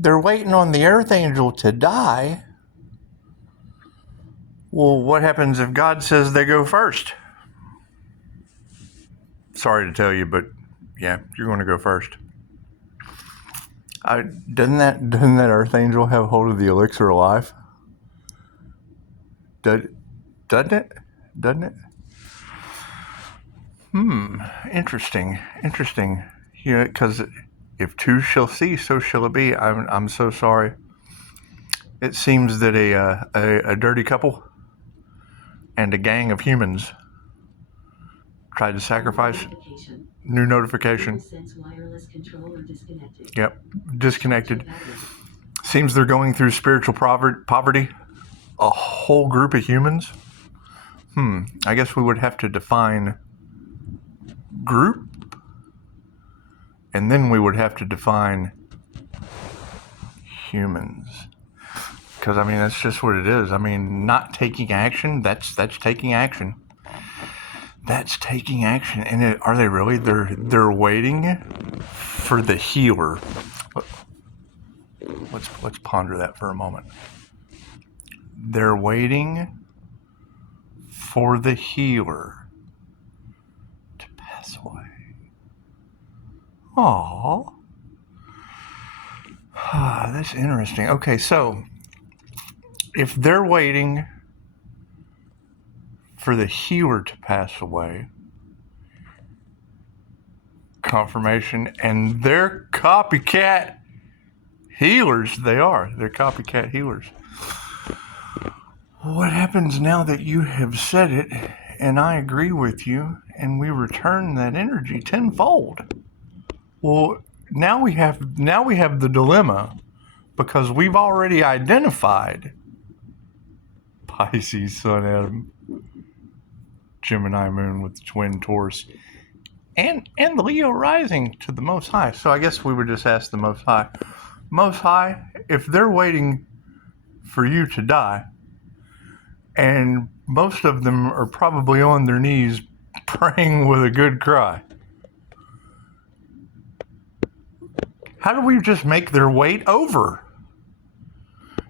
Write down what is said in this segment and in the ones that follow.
they're waiting on the Archangel to die. Well, what happens if God says they go first? Sorry to tell you, but yeah, you're going to go first. Doesn't that Archangel have hold of the elixir of life? Doesn't it? Doesn't it? Interesting. Yeah, because if two shall see, so shall it be. I'm so sorry. It seems that a dirty couple and a gang of humans tried to sacrifice. New notification. Yep, disconnected. Seems they're going through spiritual poverty. A whole group of humans. I guess we would have to define group, and then we would have to define humans. Because, I mean, that's just what it is. I mean, not taking action, that's taking action. That's taking action. And are they really? They're waiting for the healer. Let's ponder that for a moment. They're waiting for the healer to pass away. Aww. That's interesting. Okay, so if they're waiting for the healer to pass away, confirmation, and they're copycat healers. They're copycat healers. What happens now that you have said it and I agree with you and we return that energy tenfold? Well, now we have the dilemma, because we've already identified Pisces, Sun, Adam, Gemini, Moon with the twin Taurus, and the Leo rising to the Most High. So I guess we would just ask the Most High. Most High, if they're waiting for you to die, and most of them are probably on their knees praying with a good cry, how do we just make their wait over?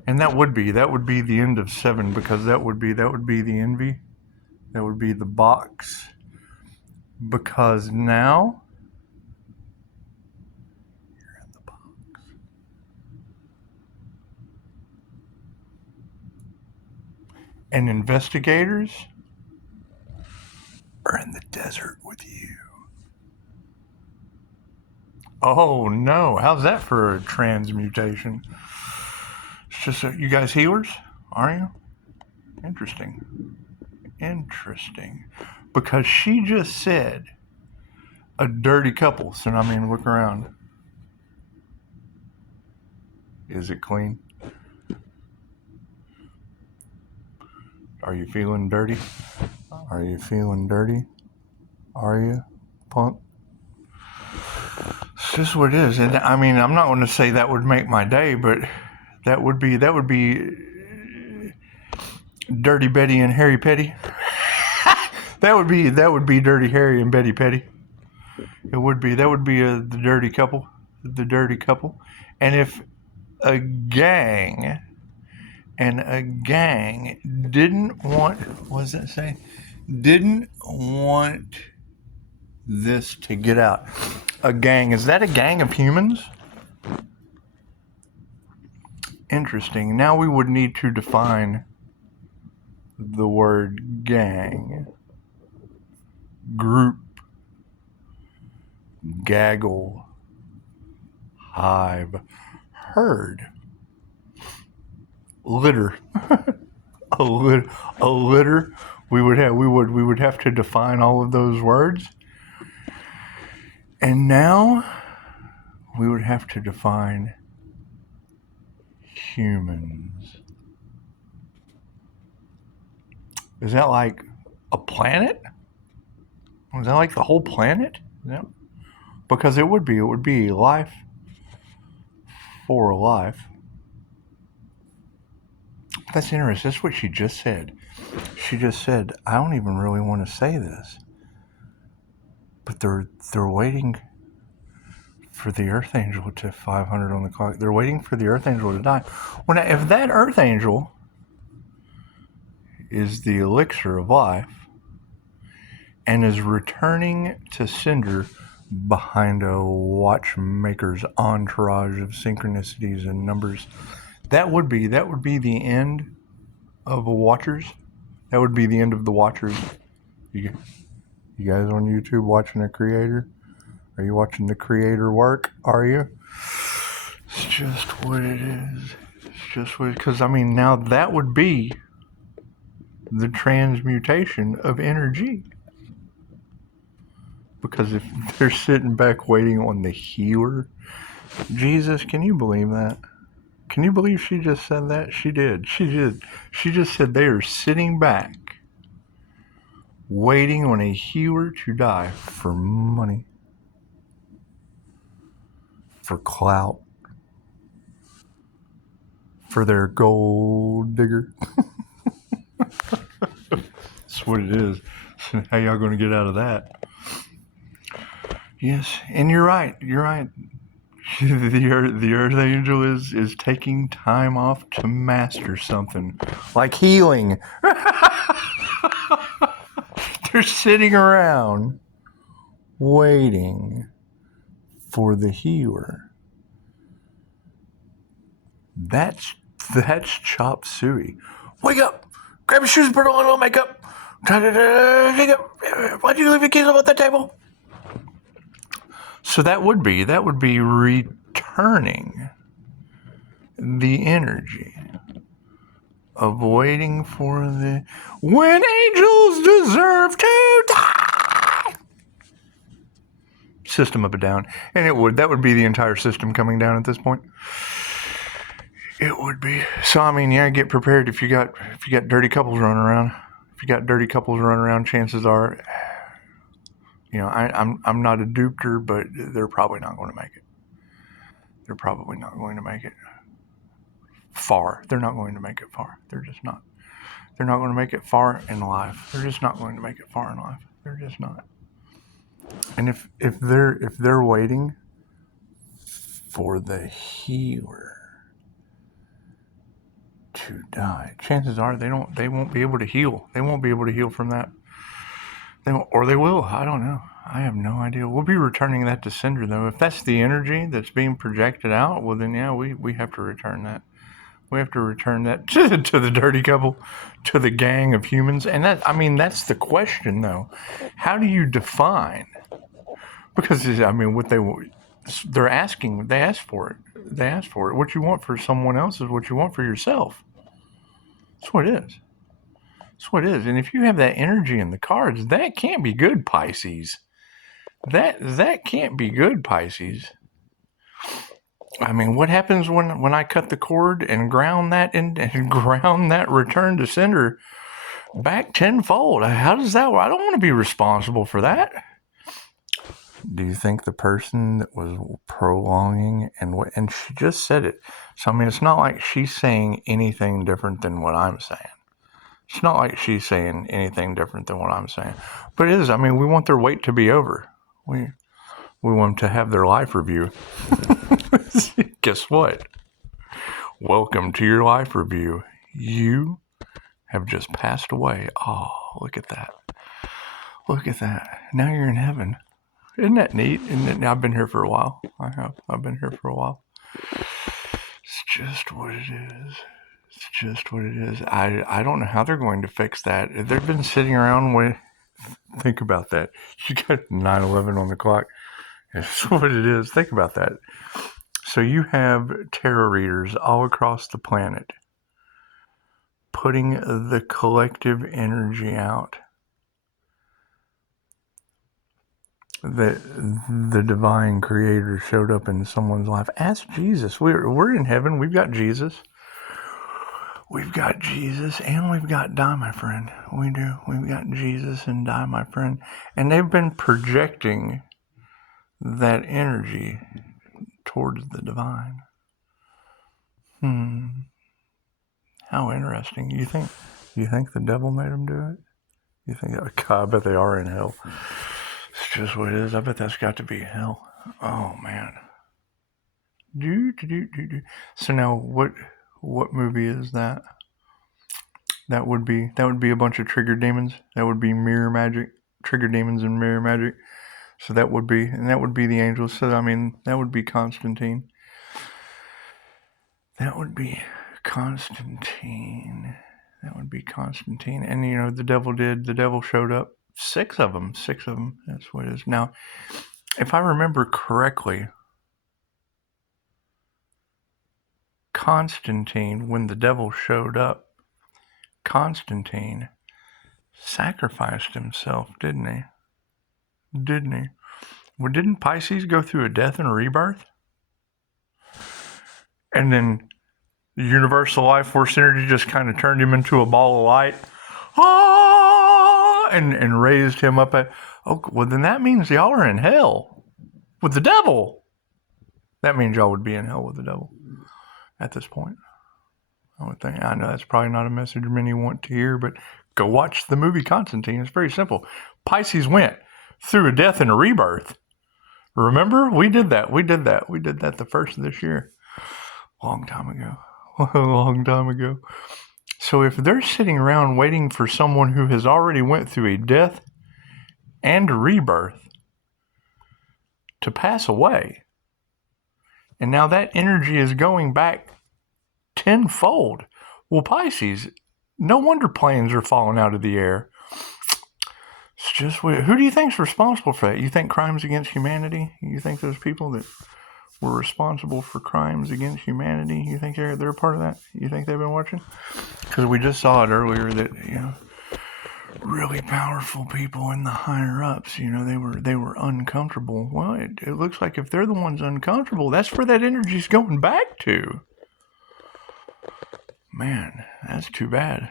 And that would be the end of 7, because that would be the envy. That would be the box. Because now you're in the box. And investigators are in the desert with you. Oh no, how's that for a transmutation? It's just you guys healers, are you? Interesting. Because she just said a dirty couple. So I mean, look around. Is it clean? Are you feeling dirty? Are you, punk? It's just what it is. And I mean, I'm not going to say that would make my day, but that would be Dirty Betty and Harry Petty. that would be Dirty Harry and Betty Petty. That would be the dirty couple. And if a gang didn't want, what does that say? Didn't want this to get out. A gang, is that a gang of humans? Interesting. Now we would need to define the word gang. Group. Gaggle. Hive. Herd. Litter. a litter. We would have to define all of those words. And now we would have to define humans. Is that like a planet? Is that like the whole planet? Yeah. Because it would be life for life. That's interesting. That's what she just said. She just said, I don't even really want to say this, but they're waiting for the Earth Angel to 500 on the clock. They're waiting for the Earth Angel to die. Well, now, if that Earth Angel is the elixir of life and is returning to Cinder behind a watchmaker's entourage of synchronicities and numbers, that would be the end of Watchers. That would be the end of the Watchers. You guys on YouTube watching the creator? Are you watching the creator work? Are you? It's just what it is. It's just what, because I mean, now that would be the transmutation of energy. Because if they're sitting back waiting on the healer, Jesus, can you believe that? Can you believe she just said that? She did. She did. She just said they are sitting back waiting on a healer to die for money, for clout, for their gold digger. That's what it is. How y'all going to get out of that? Yes, and you're right. You're right. The Earth Angel is taking time off to master something, like healing. They're sitting around waiting for the healer. That's chop suey. Wake up! Grab your shoes and put on a little makeup. Why'd you leave your keys on the table? So that would be returning the energy of waiting for the when angels deserve to die system up and down. And that would be the entire system coming down at this point. It would be. So I mean, yeah, get prepared if you got dirty couples running around. If you got dirty couples running around, chances are, you know, I'm not a dupter, but they're probably not going to make it. They're probably not going to make it far. They're not going to make it far. They're just not. They're not going to make it far in life. They're just not going to make it far in life. They're just not. And if they're waiting for the healer to die, chances are they won't be able to heal. They won't be able to heal from that. Or they will. I don't know. I have no idea. We'll be returning that to Cinder, though. If that's the energy that's being projected out, well, then, yeah, we have to return that. We have to return that to the dirty couple, to the gang of humans. And that's the question, though. How do you define? Because, I mean, they're asking, they ask for it. They ask for it. What you want for someone else is what you want for yourself. That's what it is. That's what it is. And if you have that energy in the cards, that can't be good, Pisces. That can't be good, Pisces. I mean, what happens when I cut the cord and ground that return to Cinder back tenfold? How does that work? I don't want to be responsible for that. Do you think the person that was prolonging and she just said it? So I mean, it's not like she's saying anything different than what I'm saying. It's not like she's saying anything different than what I'm saying. But it is. I mean, we want their wait to be over. We want them to have their life review. Guess what? Welcome to your life review. You have just passed away. Oh, look at that. Look at that. Now you're in heaven. Isn't that neat? I've been here for a while. I have. I've been here for a while. It's just what it is. It's just what it is. I don't know how they're going to fix that. They've been sitting around think about that. You got 9/11 on the clock. That's what it is. Think about that. So you have tarot readers all across the planet putting the collective energy out. The divine creator showed up in someone's life. Ask Jesus. We're in heaven. We've got Jesus. We've got Jesus and we've got Die, my friend. We do. We've got Jesus and Die, my friend. And they've been projecting that energy towards the divine. How interesting. You think the devil made them do it? You think, God, I bet they are in hell. It's just what it is. I bet that's got to be hell. Oh, man. So now, what movie is that? That would be a bunch of trigger demons. That would be mirror magic, trigger demons and mirror magic. So that would be the angels. So I mean, that would be Constantine. That would be Constantine. And you know, the devil showed up. Six of them. That's what it is. Now, if I remember correctly, Constantine, when the devil showed up, Constantine sacrificed himself, didn't he? Well, didn't Pisces go through a death and a rebirth? And then the universal life force energy just kind of turned him into a ball of light. And raised him up. Well, then that means y'all are in hell with the devil. That means y'all would be in hell with the devil at this point. I would think. I know that's probably not a message many want to hear, but go watch the movie Constantine. It's very simple. Pisces went through a death and a rebirth. Remember? We did that the first of this year. Long time ago. So if they're sitting around waiting for someone who has already went through a death and a rebirth to pass away, and now that energy is going back tenfold, well, Pisces, no wonder planes are falling out of the air. It's just weird. Who do you think's responsible for that? You think crimes against humanity? You think those people that were responsible for crimes against humanity, you think they're a part of that? You think they've been watching? Because we just saw it earlier that, you know, really powerful people in the higher ups, you know, they were uncomfortable. Well, it looks like if they're the ones uncomfortable, that's where that energy's going back to. Man, that's too bad.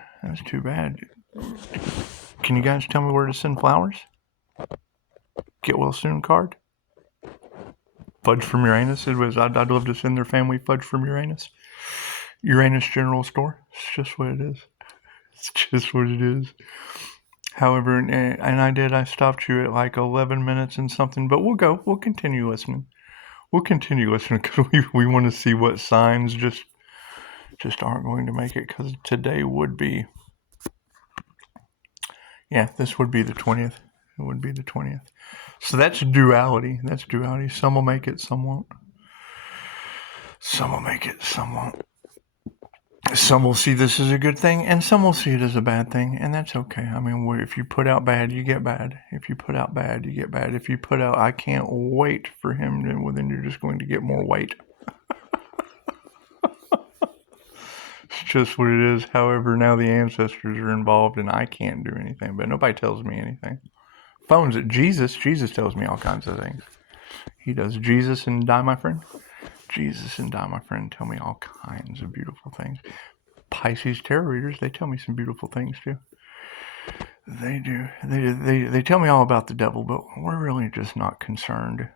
Can you guys tell me where to send flowers? Get well soon card? Fudge from Uranus. I'd love to send their family fudge from Uranus. Uranus General Store. It's just what it is. However, and I stopped you at like 11 minutes and something, but we'll continue listening. Because we want to see what signs just aren't going to make it, because today would be, this would be the 20th. It would be the 20th. So that's duality. Some will make it, some won't. Some will see this as a good thing, and some will see it as a bad thing, and that's okay. I mean, if you put out bad, you get bad. If you put out bad, you get bad. If you put out, I can't wait for him, then you're just going to get more weight. It's just what it is. However, now the ancestors are involved, and I can't do anything, but nobody tells me anything. Phones at Jesus tells me all kinds of things. He does. Jesus and Die My Friend tell me all kinds of beautiful things. Pisces tarot readers, they tell me some beautiful things too. They do. They tell me all about the devil, but we're really just not concerned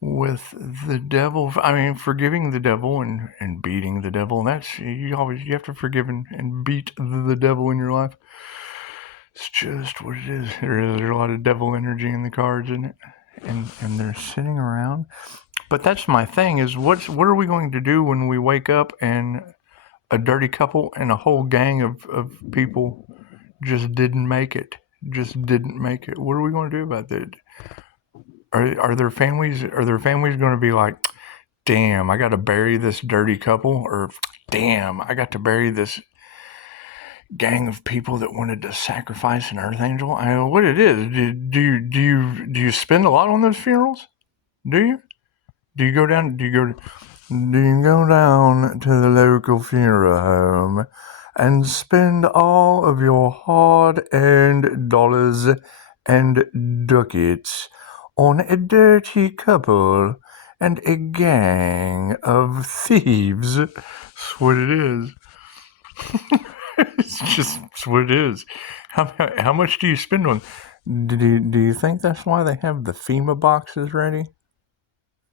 with the devil. I mean, forgiving the devil and beating the devil. And that's, you have to forgive and beat the devil in your life. It's just what it is. There's a lot of devil energy in the cards, isn't it? And they're sitting around. But that's my thing, is what are we going to do when we wake up and a dirty couple and a whole gang of people just didn't make it? What are we going to do about that? Are their families going to be like, damn, I got to bury this dirty couple, or damn, I got to bury this gang of people that wanted to sacrifice an earth angel? I know what it is. Do you spend a lot on those funerals? Do you? Do you go down to the local funeral home and spend all of your hard-earned dollars and ducats on a dirty couple and a gang of thieves? That's what it is. It's what it is. How much do you spend on? Do you think that's why they have the FEMA boxes ready?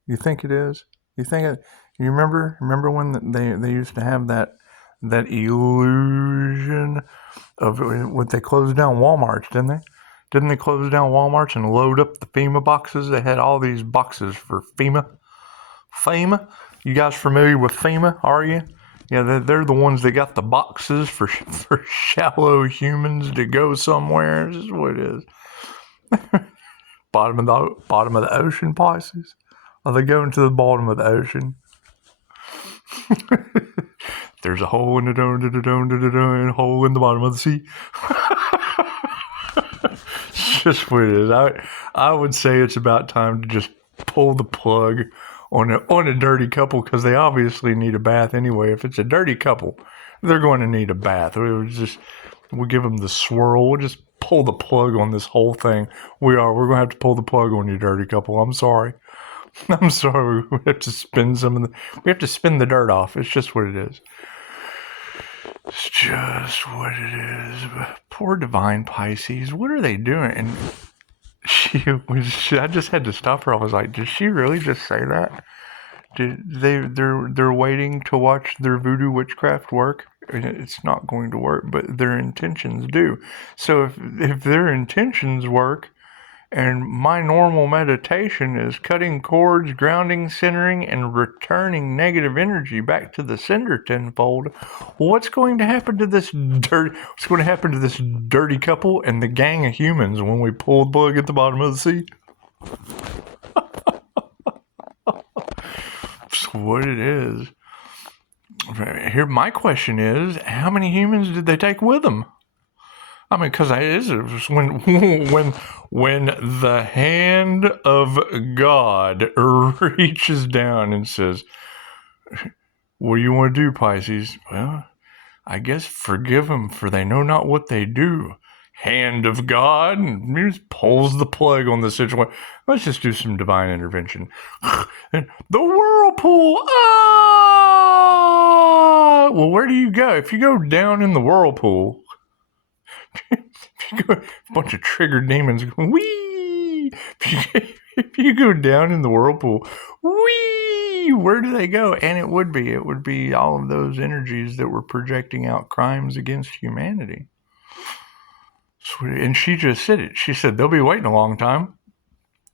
You think it is? You remember when they used to have that illusion of what they closed down Walmarts, didn't they? Didn't they close down Walmarts and load up the FEMA boxes? They had all these boxes for FEMA FEMA. You guys familiar with FEMA, are you? Yeah, they're the ones that got the boxes for shallow humans to go somewhere. This is what it is. bottom of the ocean, Pisces. Are they going to the bottom of the ocean? There's a hole in the hole in the bottom of the sea. It's just what it is. I would say it's about time to just pull the plug on a dirty couple, because they obviously need a bath anyway. If it's a dirty couple, they're going to need a bath. We'll give them the swirl. We'll just pull the plug on this whole thing. We're going to have to pull the plug on you, dirty couple. I'm sorry. I'm sorry. We have to spin we have to spin the dirt off. It's just what it is. It's just what it is. Poor Devine Pisces. What are they doing? And I just had to stop her. I was like, did she really just say that? They're waiting to watch their voodoo witchcraft work? It's not going to work, but their intentions do. So if their intentions work, and my normal meditation is cutting cords, grounding, centering, and returning negative energy back to the sender tenfold, what's going to happen to this dirty couple and the gang of humans when we pull the plug at the bottom of the sea? That's what it is. Here, my question is, how many humans did they take with them? I mean, because when the hand of God reaches down and says, what do you want to do, Pisces? Well, I guess forgive them, for they know not what they do. Hand of God, and he just pulls the plug on the situation. Let's just do some divine intervention. And the whirlpool. Ah! Well, where do you go? If you go down in the whirlpool, a bunch of triggered demons go, wee! If you go down in the whirlpool, wee! Where do they go? And it would be all of those energies that were projecting out crimes against humanity. And she just said it. She said, they'll be waiting a long time.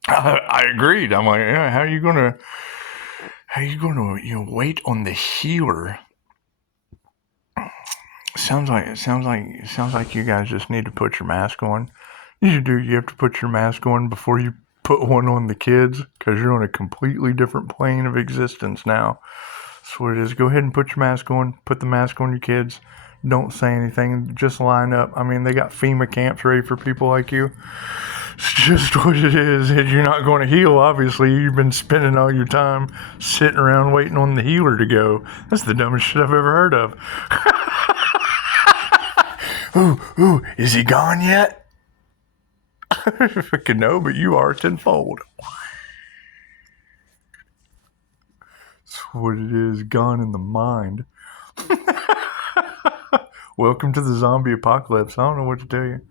I agreed. I'm like, yeah, how are you gonna wait on the healer? Sounds like you guys just need to put your mask on. You have to put your mask on before you put one on the kids, because you're on a completely different plane of existence now. That's what it is. Go ahead and put your mask on. Put the mask on your kids. Don't say anything. Just line up. I mean, they got FEMA camps ready for people like you. It's just what it is. You're not going to heal, obviously. You've been spending all your time sitting around waiting on the healer to go. That's the dumbest shit I've ever heard of. Ooh, is he gone yet? Fucking no, but you are tenfold. That's what it is. Gone in the mind. Welcome to the zombie apocalypse. I don't know what to tell you.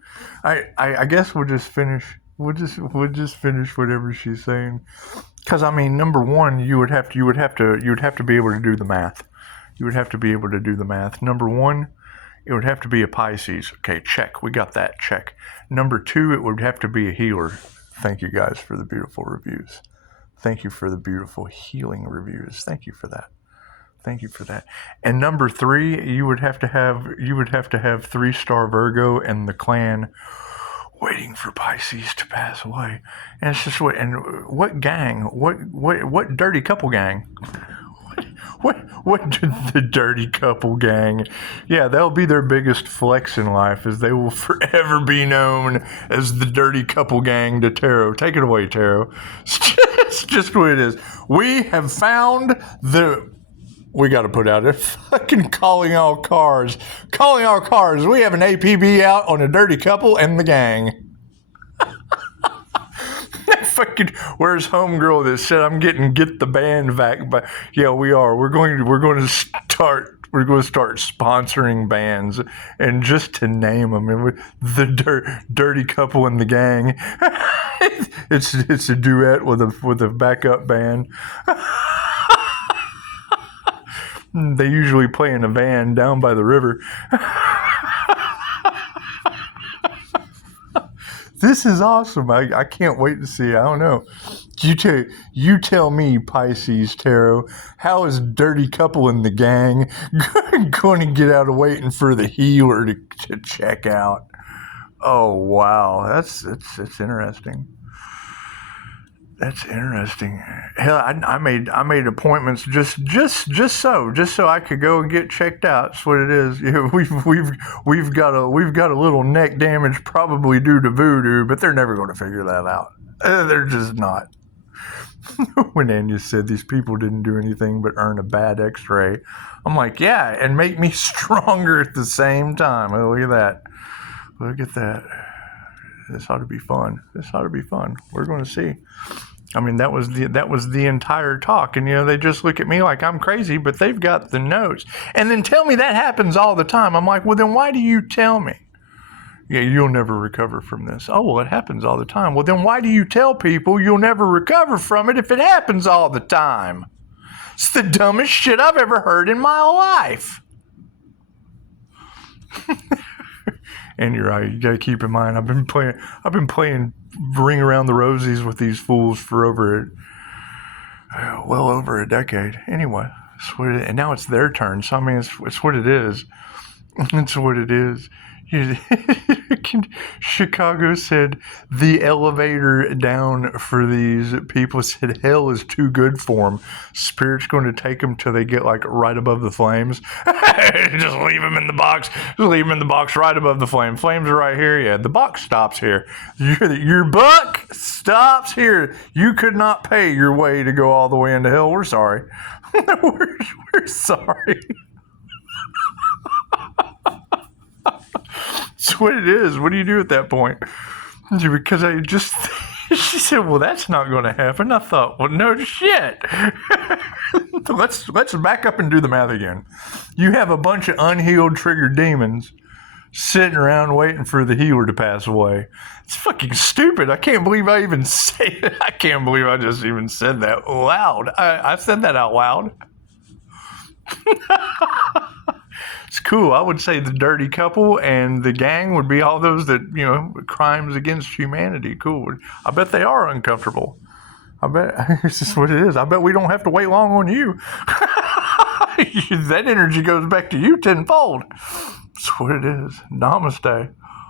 I guess we'll just finish. We'll just finish whatever she's saying. Because I mean, number one, you would have to be able to do the math. You would have to be able to do the math. Number one, it would have to be a Pisces. Okay, check. We got that. Check. Number two, it would have to be a healer. Thank you guys for the beautiful reviews. Thank you for the beautiful healing reviews. Thank you for that. Thank you for that. And number three, you would have to have 3-star Virgo and the clan waiting for Pisces to pass away. And it's just what gang? What dirty couple gang? What the dirty couple gang? Yeah, that'll be their biggest flex in life, as they will forever be known as the dirty couple gang to Tarot. Take it away, Tarot. It's just what it is. We have found we got to put out a fucking calling all cars. Calling all cars. We have an APB out on a dirty couple and the gang. Fucking, where's homegirl that said I'm get the band back? But yeah, we are. We're going to start sponsoring bands, and just to name them, the dirty couple and the gang. It's a duet with a backup band. They usually play in a van down by the river. This is awesome. I can't wait to see. I don't know. You tell me, Pisces Tarot, how is dirty couple in the gang going to get out of waiting for the healer to check out? Oh wow, that's interesting. That's interesting. Hell, I made appointments just so I could go and get checked out. That's what it is. Yeah, we've got a little neck damage, probably due to voodoo, but they're never going to figure that out. They're just not. When Anya said these people didn't do anything but earn a bad X-ray, I'm like, yeah, and make me stronger at the same time. Oh, look at that! Look at that. This ought to be fun. We're going to see. I mean, that was the entire talk, and they just look at me like I'm crazy, but they've got the notes, and then tell me that happens all the time. I'm like, well, then why do you tell me? Yeah, you'll never recover from this. Oh, well, it happens all the time. Well, then why do you tell people you'll never recover from it if it happens all the time? It's the dumbest shit I've ever heard in my life. And you're right. You got to keep in mind, I've been playing Ring Around the Rosies with these fools for well over a decade. Anyway, and now it's their turn. So I mean, it's what it is. It's what it is. Chicago said the elevator down for these people said hell is too good for them. Spirit's going to take them till they get like right above the flames. Just leave them in the box. Just leave them in the box right above the flame. Flames are right here. Yeah, the box stops here. Your buck stops here. You could not pay your way to go all the way into hell. We're sorry. We're sorry. That's what it is. What do you do at that point? Because she said, well, that's not going to happen. I thought, well, no shit. Let's back up and do the math again. You have a bunch of unhealed triggered demons sitting around waiting for the healer to pass away. It's fucking stupid. I can't believe I even say it. I can't believe I just even said that loud. I said that out loud. It's cool. I would say the dirty couple and the gang would be all those that, crimes against humanity. Cool. I bet they are uncomfortable. I bet it's just what it is. I bet we don't have to wait long on you. That energy goes back to you tenfold. That's what it is. Namaste.